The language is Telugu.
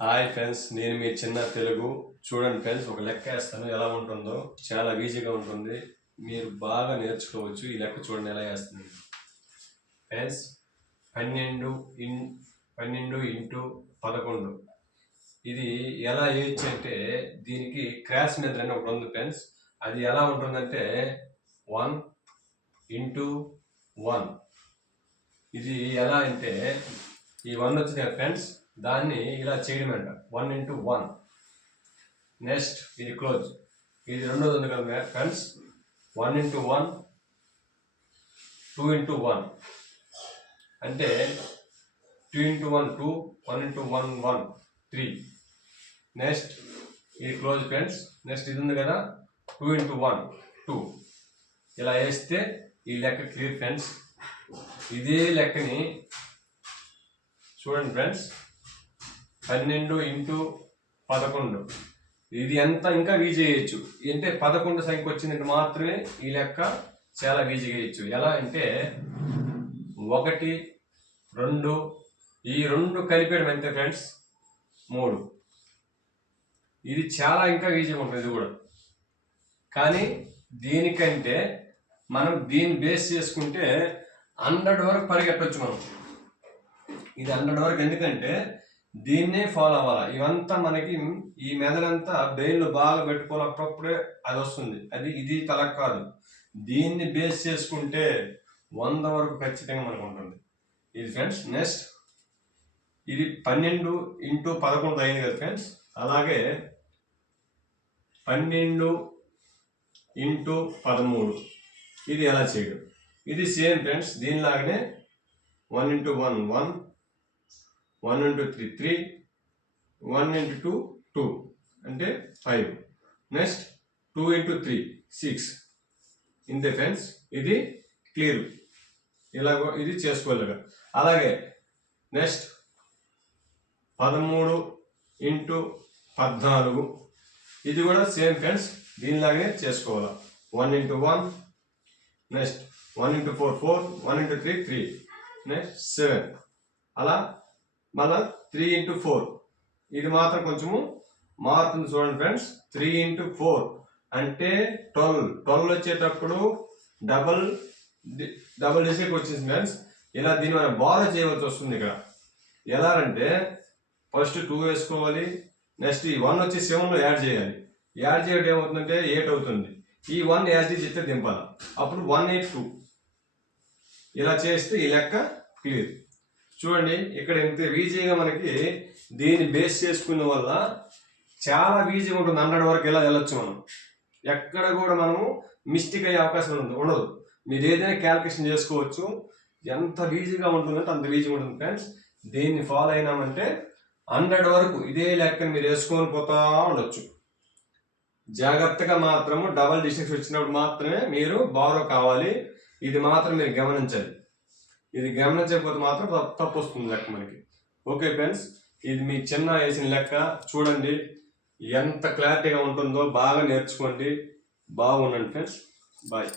హాయ్ ఫ్రెండ్స్, నేను మీ చిన్న తెలుగు. చూడండి ఫ్రెండ్స్, ఒక లెక్క వేస్తాను, ఎలా ఉంటుందో. చాలా ఈజీగా ఉంటుంది, మీరు బాగా నేర్చుకోవచ్చు. ఈ లెక్క చూడండి ఎలా వేస్తుంది ఫ్రెండ్స్. 12 ఇంటూ 11. ఇది ఎలా వేయచ్చు అంటే, దీనికి క్రాస్ మెథడ్ అని ఒకటి ఉంది ఫ్రెండ్స్. అది ఎలా ఉంటుందంటే 1 ఇంటూ 1. ఇది ఎలా అంటే, ఈ 1 వచ్చింది కదా ఫ్రెండ్స్, దాన్ని ఇలా చేయడం అంట 1 ఇంటూ 1. నెక్స్ట్ ఇది క్లోజ్. ఇది రెండోది ఉంది కదా ఫ్రెండ్స్, 1 ఇంటూ 1, 2 ఇంటూ 1. అంటే 2 ఇంటూ 1 2, 1 ఇంటూ 1 1, 3. నెక్స్ట్ ఇది క్లోజ్ ఫ్రెండ్స్. నెక్స్ట్ ఇది ఉంది కదా 2 ఇంటూ 1 2. ఇలా వేస్తే ఈ లెక్క క్లియర్ ఫ్రెండ్స్. ఇదే లెక్కని చూడండి ఫ్రెండ్స్, 12 ఇంటూ 11. ఇది ఎంత ఇంకా ఈజీ చేయొచ్చు అంటే 11 సంఖ్య వచ్చిందంటే మాత్రమే ఈ లెక్క చాలా ఈజీ చేయొచ్చు. ఎలా అంటే 1 2, ఈ 2 కలిపేయడం అంతే ఫ్రెండ్స్, 3. ఇది చాలా ఇంకా ఈజీగా ఉంటుంది ఇది కూడా. కానీ దీనికంటే మనం దీన్ని బేస్ చేసుకుంటే 100 వరకు పరిగెట్టవచ్చు మనం. ఇది 100 వరకు, ఎందుకంటే దీన్నే ఫాలో అవ్వాలి. ఇవంతా మనకి ఈ మెదడంతా బ్రెయిన్లో బాగా పెట్టుకున్నప్పుడే అది వస్తుంది. ఇది తలకు కాదు, దీన్ని బేస్ చేసుకుంటే 100 వరకు ఖచ్చితంగా మనకు ఉంటుంది ఇది ఫ్రెండ్స్. నెక్స్ట్ ఇది 12 ఇంటూ 11 అయింది కదా ఫ్రెండ్స్. అలాగే 12 ఇంటూ 13 ఇది ఎలా చేయడం, ఇది సేమ్ ఫ్రెండ్స్. దీనిలాగానే 1 ఇంటూ 1 1, 1 ఇంటూ 3 3, 1 ఇంటూ 2 2 అంటే 5. Next 2 into 3 6. ఇంతే ఫ్రెండ్స్, ఇది క్లియర్. ఇలాగో ఇది చేసుకోలేగా. అలాగే నెక్స్ట్ 13 ఇంటూ 14, ఇది కూడా సేమ్ ఫ్రెండ్స్, దీనిలాగే చేసుకోవాలి. 1 into 1, next 1 into 4 4, 1 into 3 3, next 7. అలా మళ్ళా 3 ఇంటూ 4, ఇది మాత్రం కొంచెము మారుతుంది చూడండి ఫ్రెండ్స్. 3 ఇంటూ 4 అంటే 12 వచ్చేటప్పుడు డబల్ డిజిట్ వచ్చింది ఫ్రెండ్స్. ఇలా దీన్ని మనం బారో చేయవలసి వస్తుంది. ఇక్కడ ఎలా అంటే ఫస్ట్ 2 వేసుకోవాలి, నెక్స్ట్ ఈ 1 వచ్చి 7లో యాడ్ చేయాలి. యాడ్ చేయడం ఏమవుతుందంటే 8 అవుతుంది. ఈ 1 యాడ్ చేసి చెప్తే దింపాలి, అప్పుడు 182. ఇలా చేస్తే ఈ లెక్క క్లియర్. చూడండి ఇక్కడ ఎంత ఈజీగా మనకి దీన్ని బేస్ చేసుకున్న వల్ల చాలా ఈజీగా ఉంటుంది. 100 వరకు ఇలా వెళ్ళొచ్చు మనం. ఎక్కడ కూడా మనము మిస్టేక్ అయ్యే అవకాశం ఉండదు. మీరు ఏదైనా క్యాల్కులేషన్ చేసుకోవచ్చు. ఎంత ఈజీగా ఉంటుందంటే అంత ఈజీగా ఉంటుంది ఫ్రెండ్స్. దీన్ని ఫాలో అయినామంటే 100 వరకు ఇదే లెక్కను మీరు వేసుకొని పోతా ఉండొచ్చు. జాగ్రత్తగా మాత్రము డబల్ డిస్టెన్స్ వచ్చినప్పుడు మాత్రమే మీరు బారో కావాలి. ఇది మాత్రం మీరు గమనించాలి. ఇది గమనించకపోతే మాత్రం తప్పు వస్తుంది లెక్క మనకి. ఓకే ఫ్రెండ్స్, ఇది మీ చిన్న వేసిన లెక్క చూడండి ఎంత క్లారిటీగా ఉంటుందో. బాగా నేర్చుకోండి. బాగుండండి ఫ్రెండ్స్. బాయ్.